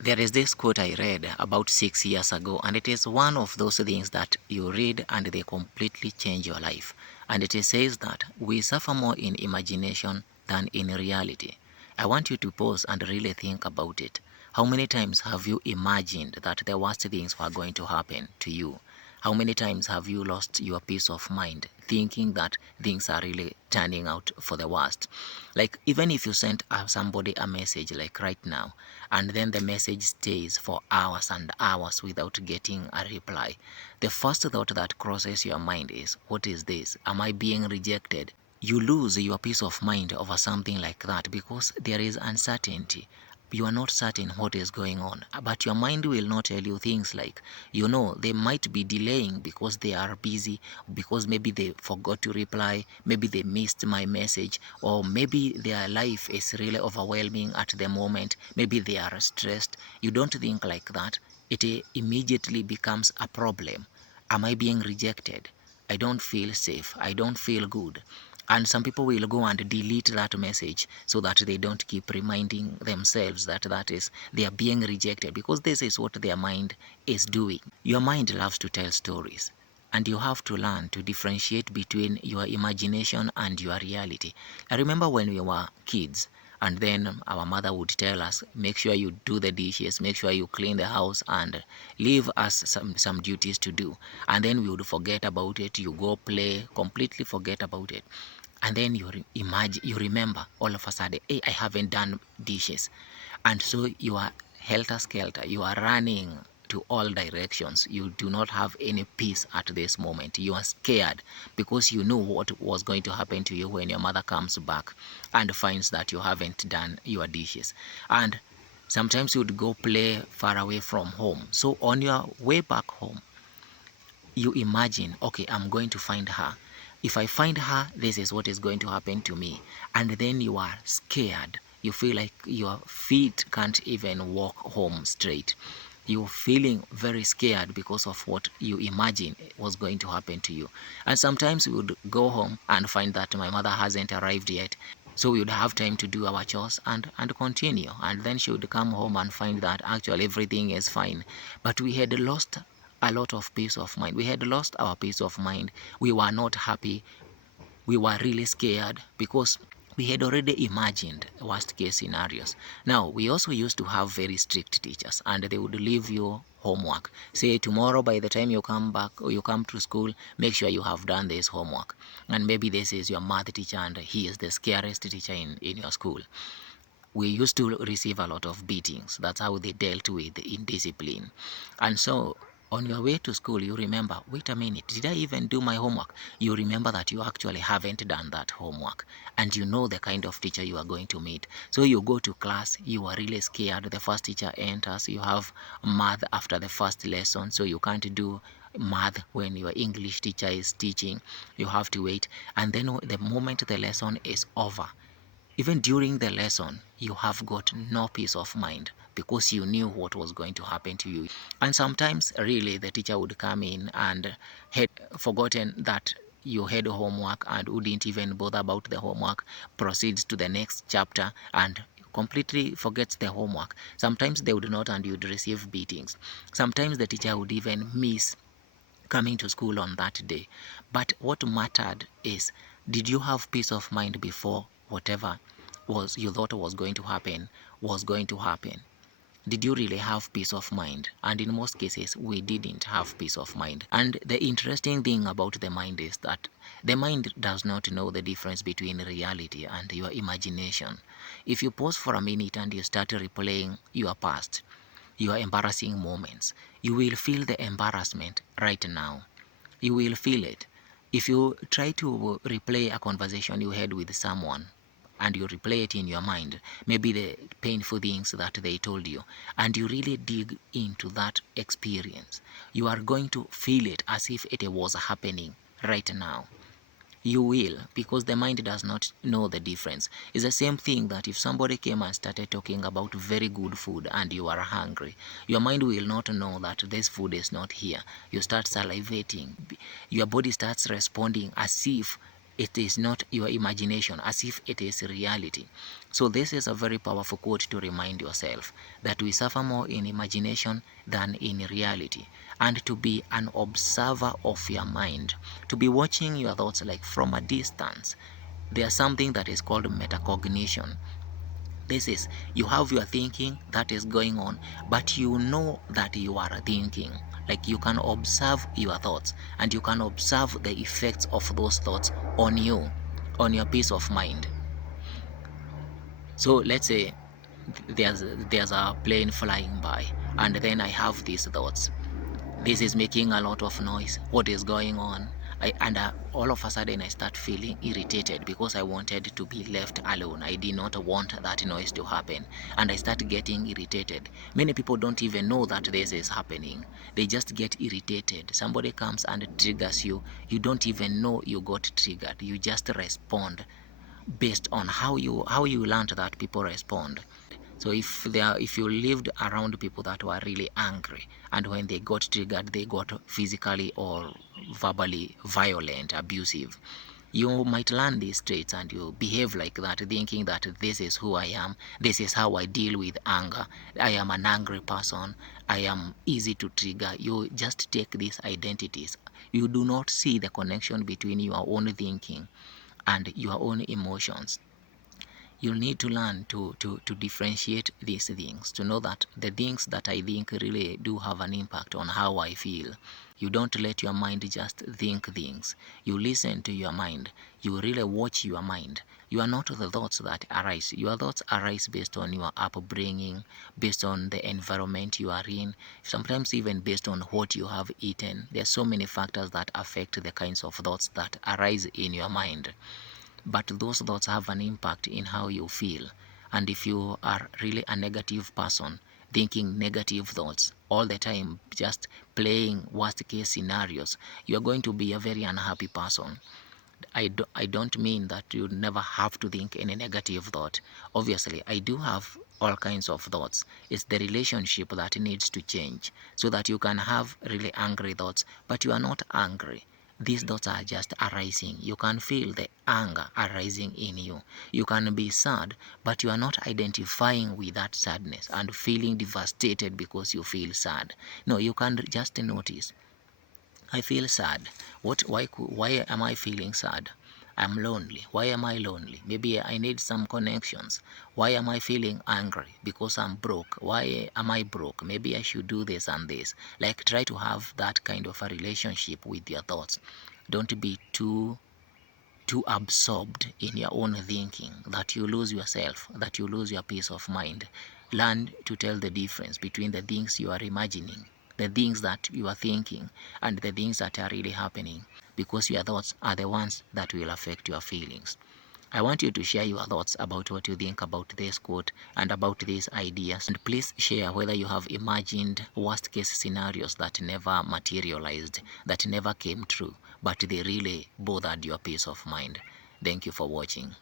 There is this quote I read about 6 years ago, and it is one of those things that you read and they completely change your life. And it says that we suffer more in imagination than in reality. I want you to pause and really think about it. How many times have you imagined that the worst things were going to happen to you? How many times have you lost your peace of mind thinking that things are really turning out for the worst? Like, even if you send somebody a message like right now, and then the message stays for hours and hours without getting a reply, the first thought that crosses your mind is, what is this? Am I being rejected? You lose your peace of mind over something like that because there is uncertainty. You are not certain what is going on, but your mind will not tell you things like, they might be delaying because they are busy, because maybe they forgot to reply, maybe they missed my message, or maybe their life is really overwhelming at the moment, maybe they are stressed. You don't think like that. It immediately becomes a problem. Am I being rejected? I don't feel safe. I don't feel good. And some people will go and delete that message so that they don't keep reminding themselves that is they are being rejected, because this is what their mind is doing. Your mind loves to tell stories, and you have to learn to differentiate between your imagination and your reality. I remember when we were kids, and then our mother would tell us, make sure you do the dishes, make sure you clean the house, and leave us some duties to do. And then we would forget about it. You go play, completely forget about it. And then you remember all of a sudden, hey, I haven't done dishes. And so you are helter skelter, you are running to all directions. You do not have any peace at this moment. You are scared because you know what was going to happen to you when your mother comes back and finds that you haven't done your dishes. And sometimes you would go play far away from home. So on your way back home, you imagine, okay, I'm going to find her. If I find her, this is what is going to happen to me. And then you are scared. You feel like your feet can't even walk home straight. You're feeling very scared because of what you imagine was going to happen to you. And sometimes we would go home and find that my mother hasn't arrived yet. So we would have time to do our chores and continue. And then she would come home and find that actually everything is fine. But we had lost a lot of peace of mind. We had lost our peace of mind. We were not happy. We were really scared because we had already imagined worst case scenarios. Now, we also used to have very strict teachers, and they would leave you homework. Say tomorrow by the time you come back or you come to school, make sure you have done this homework. And maybe this is your math teacher and he is the scariest teacher in your school. We used to receive a lot of beatings. That's how they dealt with indiscipline. And so on your way to school, you remember, wait a minute, did I even do my homework? You remember that you actually haven't done that homework, and you know the kind of teacher you are going to meet. So you go to class, you are really scared. The first teacher enters, you have math after the first lesson, so you can't do math when your English teacher is teaching. You have to wait, and then the moment the lesson is over, even during the lesson, you have got no peace of mind because you knew what was going to happen to you. And sometimes, really, the teacher would come in and had forgotten that you had homework and wouldn't even bother about the homework, proceeds to the next chapter and completely forgets the homework. Sometimes they would not, and you'd receive beatings. Sometimes the teacher would even miss coming to school on that day. But what mattered is, did you have peace of mind before whatever was you thought was going to happen was going to happen? Did you really have peace of mind? And in most cases, we didn't have peace of mind. And the interesting thing about the mind is that the mind does not know the difference between reality and your imagination. If you pause for a minute and you start replaying your past, your embarrassing moments, you will feel the embarrassment right now. You will feel it. If you try to replay a conversation you had with someone and you replay it in your mind, maybe the painful things that they told you, and you really dig into that experience, you are going to feel it as if it was happening right now. You will, because the mind does not know the difference. It's the same thing that if somebody came and started talking about very good food and you are hungry, your mind will not know that this food is not here. You start salivating. Your body starts responding as if it is not your imagination, as if it is reality. So this is a very powerful quote to remind yourself that we suffer more in imagination than in reality, and to be an observer of your mind, to be watching your thoughts like from a distance. There's something that is called metacognition. This is, you have your thinking that is going on, but you know that you are thinking. Like, you can observe your thoughts, and you can observe the effects of those thoughts on you, on your peace of mind. So let's say there's a plane flying by, and then I have these thoughts. This is making a lot of noise. What is going on? All of a sudden I start feeling irritated because I wanted to be left alone. I did not want that noise to happen, and I start getting irritated. Many people don't even know that this is happening. They just get irritated. Somebody comes and triggers you. You don't even know you got triggered. You just respond based on how you learned that people respond. So if you lived around people that were really angry, and when they got triggered, they got physically or verbally violent, abusive, you might learn these traits and you behave like that, thinking that this is who I am, this is how I deal with anger, I am an angry person, I am easy to trigger. You just take these identities. You do not see the connection between your own thinking and your own emotions. You'll need to learn to differentiate these things, to know that the things that I think really do have an impact on how I feel. You don't let your mind just think things. You listen to your mind. You really watch your mind. You are not the thoughts that arise. Your thoughts arise based on your upbringing, based on the environment you are in, sometimes even based on what you have eaten. There are so many factors that affect the kinds of thoughts that arise in your mind, but those thoughts have an impact in how you feel. And if you are really a negative person, thinking negative thoughts all the time, just playing worst case scenarios, you are going to be a very unhappy person. I don't mean that you never have to think any negative thought. Obviously, I do have all kinds of thoughts. It's the relationship that needs to change so that you can have really angry thoughts, but you are not angry. These thoughts are just arising. You can feel the anger arising in you. You can be sad, but you are not identifying with that sadness and feeling devastated because you feel sad. No, you can just notice, I feel sad. Why am I feeling sad? I'm lonely. Why am I lonely? Maybe I need some connections. Why am I feeling angry? Because I'm broke. Why am I broke? Maybe I should do this and this. Like, try to have that kind of a relationship with your thoughts. Don't be too absorbed in your own thinking that you lose yourself, that you lose your peace of mind. Learn to tell the difference between the things you are imagining, the things that you are thinking, and the things that are really happening, because your thoughts are the ones that will affect your feelings. I want you to share your thoughts about what you think about this quote and about these ideas. And please share whether you have imagined worst case scenarios that never materialized, that never came true, but they really bothered your peace of mind. Thank you for watching.